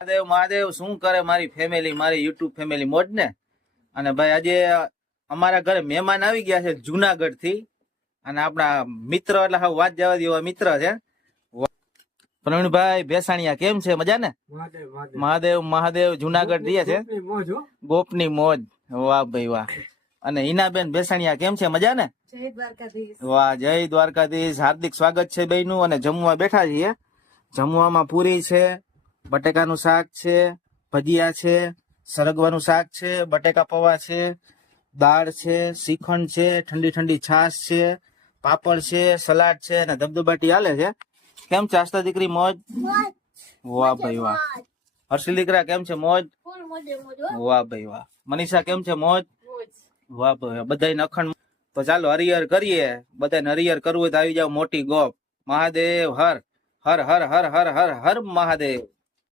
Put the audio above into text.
મહાદેવ મહાદેવ શું કરે મારી ફેમિલી, મારી યુટ્યુબ ફેમિલી મોજ ને. અને ભાઈ આજે અમારા ઘરે મહેમાન આવી ગયા છે જુનાગઢ થી, અને આપણા મિત્ર એટલે હવે વાત જવા દેવા મિત્ર છે પ્રવીણભાઈ ભેસાણીયા. કેમ છે? મજા ને? મહાદેવ મહાદેવ જુનાગઢ રહીએ છે, ગોપની મોજ. વાહ ભાઈ વાહ. અને હિનાબેન ભેસાણીયા કેમ છે? મજા ને? વાહ, જય દ્વારકાધીશ. હાર્દિક સ્વાગત છે બેયનું. અને જમવા બેઠા છીએ. જમવામાં પૂરી છે, બટેકાનું શાક છે, ભજીયા છે, સરગવાનું શાક છે, બટેકા પૌવા છે, દાળ છે, શ્રીખંડ છે, ઠંડી ઠંડી છાશ છે, પાપડ છે, સલાડ છે અને ધબધબાટી હાલે છે. કેમ છે આસ્તા દીકરી? મોજ? વાહ ભાઈ વાહ. હર્ષિલ દીકરા કેમ છે? મોજ? વાહ ભાઈ વાહ. મનીષા કેમ છે? મોજ? વાહ ભાઈ. બધાને અખંડ. તો ચાલો હરિહર કરીએ. બધાને હરિહર કરવું હોય તો આવી જાવ મોટી ગોપ. મહાદેવ હર હર હર હર હર હર હર મહાદેવ.